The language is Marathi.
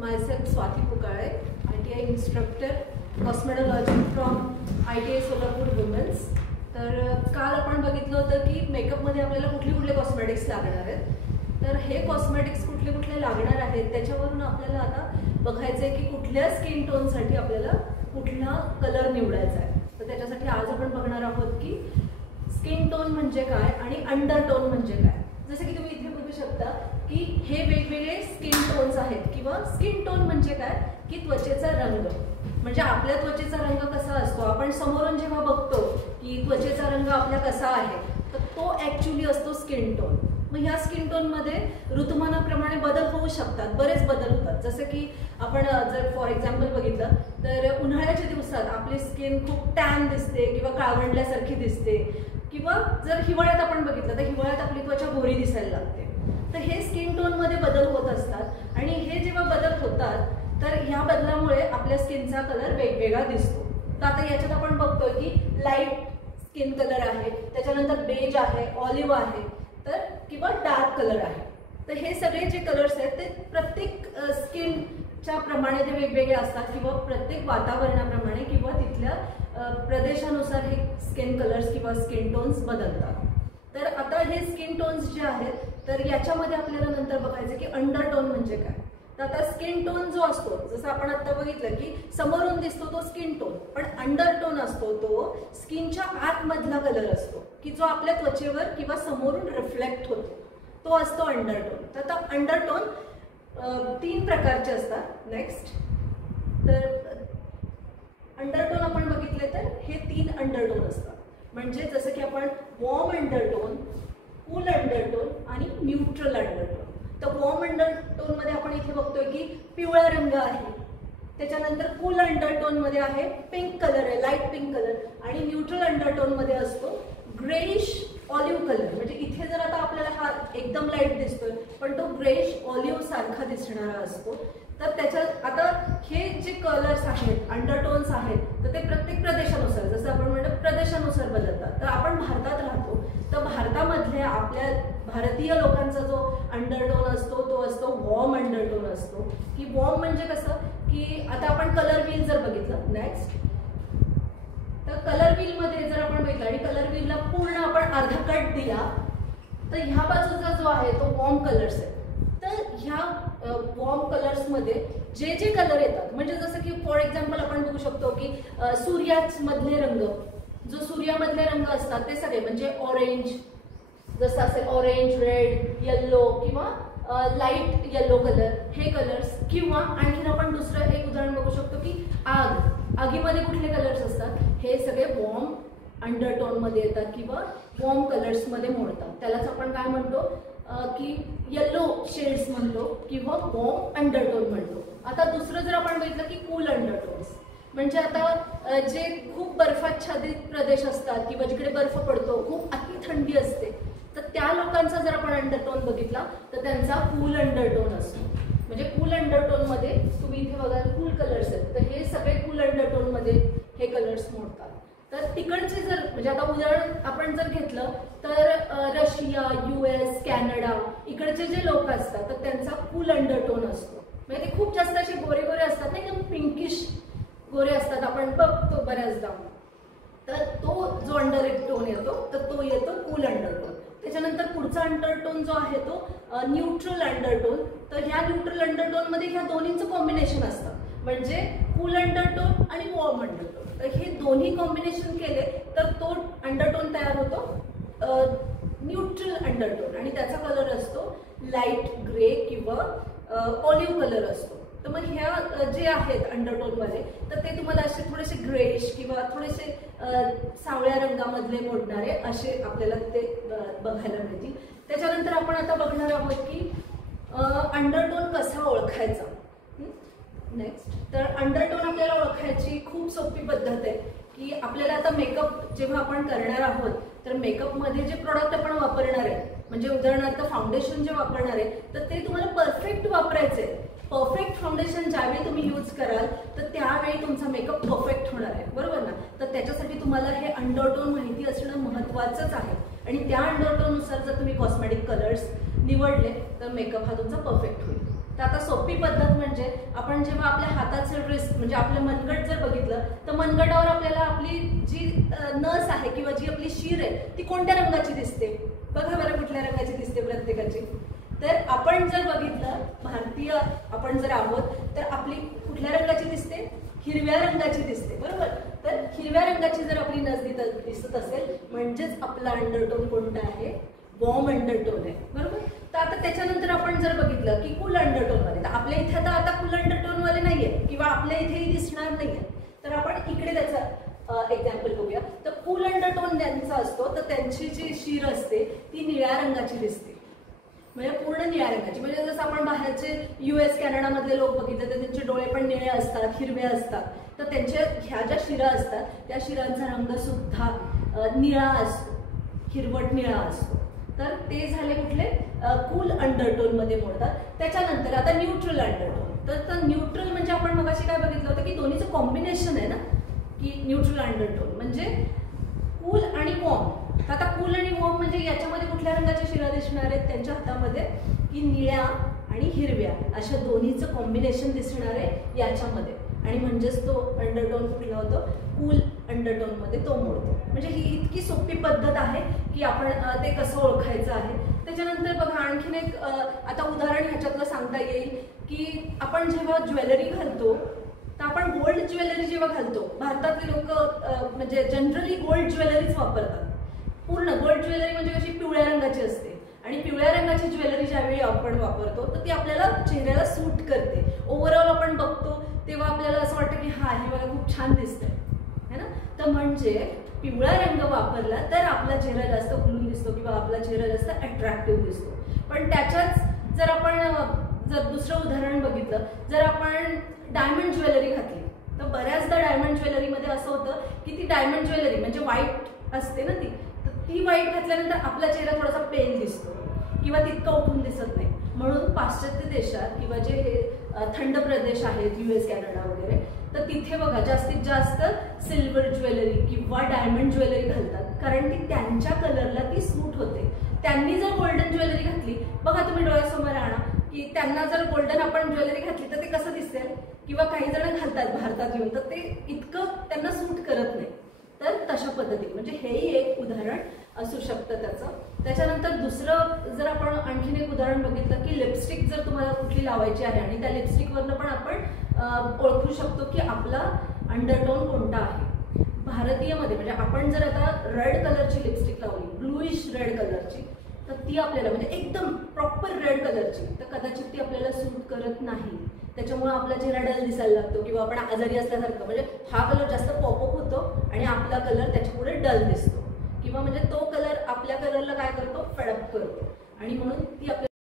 myself Swati Pukare, ITI instructor, cosmetology from ITI Solapur Women's. तर काल आपण बघितलं होतं की मेकअपमध्ये आपल्याला कुठले कॉस्मेटिक्स लागणार आहेत. तर हे कॉस्मेटिक्स कुठले लागणार आहेत त्याच्यावरून आपल्याला आता बघायचं आहे की कुठल्या स्किन टोनसाठी आपल्याला कुठला कलर निवडायचा आहे. तर त्याच्यासाठी आज आपण बघणार आहोत की स्किन टोन म्हणजे काय आणि अंडरटोन म्हणजे काय. जसे की तुम्ही इथे बघू शकता की हे वेगवेगळे स्किन टोन्स आहेत किंवा स्किन टोन म्हणजे काय की त्वचेचा रंग. म्हणजे आपल्या त्वचेचा रंग कसा असतो, आपण समोरून जेव्हा बघतो की त्वचेचा रंग आपला कसा आहे तर तो ऍक्च्युली असतो स्किन टोन. मग ह्या स्किन टोनमध्ये ऋतुमानाप्रमाणे बदल होऊ शकतात, बरेच बदल होतात. जसं की आपण जर फॉर एक्झाम्पल बघितलं तर उन्हाळ्याच्या दिवसात आपली स्किन खूप टॅन दिसते किंवा काळवंडल्यासारखी दिसते, किंवा जर हिवाळ्यात आपण बघितलं तर हिवाळ्यात आपली त्वचा गोरी दिसायला लागते. तर हे स्किन टोनमध्ये बदल होत असतात आणि हे जेव्हा बदल होतात तर ह्या बदलामुळे आपल्या स्किनचा कलर वेगवेगळा दिसतो. तर आता याच्यात आपण बघतोय की लाईट स्किन कलर आहे, त्याच्यानंतर बेज आहे, ऑलिव्ह आहे, तर किंवा डार्क कलर आहे. तर हे सगळे जे कलर्स आहेत ते प्रत्येक स्किनच्या प्रमाणे ते वेगवेगळे असतात किंवा प्रत्येक वातावरणाप्रमाणे किंवा तिथल्या प्रदेशानुसार हे स्किन कलर्स किंवा स्किन टोन्स बदलतात. तर आता हे स्किन टोन्स जे आहेत तर याच्यामध्ये आपल्याला नंतर बघायचं की अंडरटोन म्हणजे काय. तर आता स्किन टोन जो असतो, जसं आपण आता बघितलं की समोरून दिसतो तो स्किन टोन, पण अंडरटोन असतो तो स्किनच्या आतमधला कलर असतो की जो आपल्या त्वचेवर किंवा समोरून रिफ्लेक्ट होतो, तो असतो अंडरटोन. तर आता अंडरटोन 3 प्रकारचे असतात. नेक्स्ट, तर अंडरटोन आपण बघितले तर हे 3 अंडरटोन असतात. म्हणजे जसं की आपण वॉर्म अंडरटोन, कूल अंडरटोन आणि न्यूट्रल अंडरटोन. तर वॉर्म अंडरटोन मध्ये आपण इथे बघतोय की पिवळा रंग आहे, त्याच्यानंतर कूल अंडरटोन मध्ये आहे पिंक कलर आहे, लाईट पिंक कलर, आणि न्यूट्रल अंडरटोन मध्ये असतो ग्रेइश ऑलिव्ह कलर. म्हणजे इथे जर आता आपल्याला हा एकदम लाईट दिसतोय पण तो ग्रेइश ऑलिव्ह सारखा दिसणारा असतो. तर त्याच्यात आता हे जे कलर्स आहेत, अंडरटोन्स आहेत, तर ते प्रत्येक प्रदेशानुसार, जसं आपण म्हणतो प्रदेशानुसार बदलतात. तर आपण भारतात राहतो तर भारतामधल्या आपल्या भारतीय लोकांचा जो अंडरटोन असतो तो असतो वॉर्म अंडरटोन असतो. की वॉर्म म्हणजे कसं की आता आपण कलर व्हील जर बघितलं, नेक्स्ट, तर कलर व्हील मध्ये जर आपण बघितलं आणि कलर व्हीलला पूर्ण आपण अर्धा कट दिला तर ह्या बाजूचा जो आहे तो वॉर्म कलर्स आहे. तर ह्या वॉर्म कलर्स मध्ये जे जे कलर येतात, म्हणजे जसं की फॉर एक्झाम्पल आपण बघू शकतो की सूर्यामधले रंग, जो सूर्यामधले रंग असतात ते सगळे, म्हणजे ऑरेंज जसं असेल ऑरेंज, रेड, येल्लो किंवा लाईट येल्लो कलर, हे कलर्स. किंवा आणखीन आपण दुसरं एक उदाहरण बघू शकतो की आगीमध्ये कुठले कलर्स असतात, हे सगळे वॉर्म अंडरटोन मध्ये येतात किंवा वॉर्म कलर्स मध्ये मोडतात. त्यालाच आपण काय म्हणतो की येल्लो शेड्स म्हणतो किंवा वॉर्म अंडरटोन म्हणतो. आता दुसरं जर आपण बघितलं की कूल अंडरटोन्स, म्हणजे आता जे खूप बर्फाच्छादित प्रदेश असतात किंवा जिकडे बर्फ पडतो, खूप अति थंडी असते, तर त्या लोकांचा जर आपण अंडरटोन बघितला तर त्यांचा कूल अंडरटोन असतो. म्हणजे कूल अंडरटोन मध्ये तुम्ही इथे बघा कूल कलर्स आहेत, तर हे सगळे कूल अंडरटोन मध्ये हे कलर्स मोडतात. तर तिकडचे जर, म्हणजे आता उदाहरण आपण जर घेतलं तर रशिया, US, कॅनडा इकडचे जे लोक असतात तर त्यांचा कूल अंडरटोन असतो. म्हणजे ते खूप जास्त असे गोरे गोरे असतात, नाही एकदम पिंकिश गोरे असतात, आपण बघतो बऱ्याचदा. तर तो जो अंडरटोन येतो तर तो येतो कूल अंडरटोन. त्याच्यानंतर पुढचा अंडरटोन जो आहे तो न्यूट्रल अंडरटोन. तर ह्या न्यूट्रल अंडरटोन मध्ये ह्या दोन्हीचं कॉम्बिनेशन असतं, म्हणजे कूल अंडरटोन आणि वॉर्म अंडरटोन. तर हे दोन्ही कॉम्बिनेशन केले तर तो अंडरटोन तयार होतो न्यूट्रल अंडरटोन, आणि त्याचा कलर असतो लाईट ग्रे किंवा ऑलिव्ह कलर असतो. तर मग ह्या जे आहेत अंडरटोन वाले तर ते तुम्हाला असे थोडेसे ग्रेइश किंवा थोडेसे सावळ्या रंगामधले मोडणारे असे आपल्याला ते बघायला मिळतील. त्याच्यानंतर आपण आता बघणार आहोत की अंडरटोन कसा ओळखायचा. नेक्स्ट, तर अंडरटोन आपल्याला ओळखायची खूप सोपी पद्धत आहे की आपल्याला आता मेकअप जेव्हा आपण करणार आहोत तर मेकअपमध्ये जे प्रोडक्ट आपण वापरणार आहे, म्हणजे उदाहरणार्थ फाउंडेशन जे वापरणार आहे तर ते तुम्हाला परफेक्ट वापरायचे. परफेक्ट फाउंडेशन ज्यावेळी तुम्ही यूज कराल तर त्यावेळी तुमचा मेकअप परफेक्ट होणार आहे, बरोबर ना. तर त्याच्यासाठी तुम्हाला हे अंडरटोन माहिती असणं महत्त्वाचंच आहे, आणि त्या अंडरटोननुसार जर तुम्ही कॉस्मेटिक कलर्स निवडले तर मेकअप हा तुमचा परफेक्ट होईल. तर आता सोपी पद्धत म्हणजे आपण जेव्हा आपल्या हाताचं रिस्ट म्हणजे आपलं मनगट जर बघितलं तर मनगटावर आपल्याला आपली जी नस आहे किंवा जी आपली शीर आहे ती कोणत्या रंगाची दिसते? बघा बरं कुठल्या रंगाची दिसते प्रत्येकाची. तर आपण जर बघितलं भारतीय आपण जर आहोत तर आपली कुठल्या रंगाची दिसते? हिरव्या रंगाची दिसते, बरोबर. तर हिरव्या रंगाची जर आपली नस दिसत असेल म्हणजेच आपला अंडरटोन कोणता आहे? वॉर्म अंडरटोन आहे, बरोबर. तर आता त्याच्यानंतर आपण जर बघितलं की कूल अंडरटोन मध्ये, तर आपल्या इथे आता कूल अंडरटोन वाले नाहीये किंवा आपल्या इथेही दिसणार नाहीये. तर आपण इकडे त्याचा एक्झाम्पल बघूया. तर कूल अंडरटोन ज्यांचा असतो तर त्यांची जी शीर असते ती निळ्या रंगाची दिसते, म्हणजे पूर्ण निळ्या रंगाची. म्हणजे जसं आपण बाहेरचे US कॅनडा मधले लोक बघितले तर त्यांचे डोळे पण निळे असतात, हिरवे असतात. तर त्यांच्या ह्या ज्या शिरा असतात त्या शिरांचा रंग सुद्धा निळा असतो, हिरवट निळा असतो. तर ते झाले कुठले? कूल अंडरटोन मध्ये मोडतात. त्याच्यानंतर आता न्यूट्रल अंडरटोन. तर न्यूट्रल म्हणजे आपण मगाशी काय बघितलं होतं की दोन्हीचं कॉम्बिनेशन आहे ना, की न्यूट्रल अंडरटोन म्हणजे कूल आणि वॉर्म. आता कूल आणि वॉर्म म्हणजे याच्यामध्ये कुठल्या रंगाच्या शिरा दिसणार आहेत त्यांच्या हातामध्ये? की निळ्या आणि हिरव्या अशा दोन्हीचं कॉम्बिनेशन दिसणार आहे याच्यामध्ये. आणि म्हणजेच तो अंडरटोन कुठला होतो? कूल अंडरटोन मध्ये तो मोडतो. म्हणजे ही इतकी सोपी पद्धत आहे की आपण ते कसं ओळखायचं आहे. त्याच्यानंतर बघा आणखीन एक आता उदाहरण ह्याच्यातलं सांगता येईल की आपण जेव्हा ज्वेलरी घालतो तर आपण गोल्ड ज्वेलरी जेव्हा घालतो, भारतातले लोक म्हणजे जनरली गोल्ड ज्वेलरीच वापरतात. पूर्ण गोल्ड ज्वेलरी म्हणजे कशी पिवळ्या रंगाची असते आणि पिवळ्या रंगाची ज्वेलरी ज्यावेळी आपण वापरतो तर ती आपल्याला चेहऱ्याला सूट करते. ओव्हरऑल आपण बघतो तेव्हा आपल्याला असं वाटतं की हा हे मला खूप छान दिसतंय, है ना. तर म्हणजे पिवळा रंग वापरला तर आपला चेहरा जास्त खुलून दिसतो किंवा आपला चेहरा जास्त अट्रॅक्टिव्ह दिसतो. पण त्याच्याच जर आपण जर दुसरं उदाहरण बघितलं, जर आपण डायमंड ज्वेलरी घातली तर बऱ्याचदा डायमंड ज्वेलरीमध्ये असं होतं की ती डायमंड ज्वेलरी म्हणजे व्हाईट असते ना ती व्हाईट घातल्यानंतर आपला चेहरा थोडासा पेल दिसतो किंवा तितका उठून दिसत नाही. म्हणून पाश्चात्य देशात किंवा जे थंड प्रदेश आहेत US कॅनडा वगैरे तर तिथे बघा जास्तीत जास्त सिल्वर ज्वेलरी किंवा डायमंड ज्वेलरी घालतात, कारण ती त्यांच्या कलरला ती सूट होते. त्यांनी जर गोल्डन ज्वेलरी घातली, बघा तुम्ही डोळ्यासमोर आणा की त्यांना जर गोल्डन आपण ज्वेलरी घातली तर ते कसं दिसेल, किंवा काही जण घालतात भारतात येऊन तर ते इतकं त्यांना सूट करत नाही. तर तशा पद्धतीने म्हणजे हेही एक उदाहरण असू शकतं त्याचं. त्याच्यानंतर दुसरं जर आपण आणखीन एक उदाहरण बघितलं की लिपस्टिक जर तुम्हाला कुठली लावायची आहे आणि त्या लिपस्टिकवरनं पण आपण ओळखू शकतो की आपला अंडरटोन कोणता आहे. भारतीयमध्ये म्हणजे आपण जर आता रेड कलरची लिपस्टिक लावली, ब्लूइश रेड कलरची, तर ती आपल्याला म्हणजे एकदम प्रॉपर रेड कलरची तर कदाचित ती आपल्याला सूट करत नाही. त्याच्यामुळे आपला चेहरा डल दिसायला लागतो किंवा आपण आजारी असल्यासारखं, म्हणजे हा कलर जास्त पॉपअप होतो आणि आपला कलर त्याच्यापुढे डल दिसतो किंवा म्हणजे तो कलर आपल्या कलरला काय करतो? फेडअप करतो आणि म्हणून ती आपल्या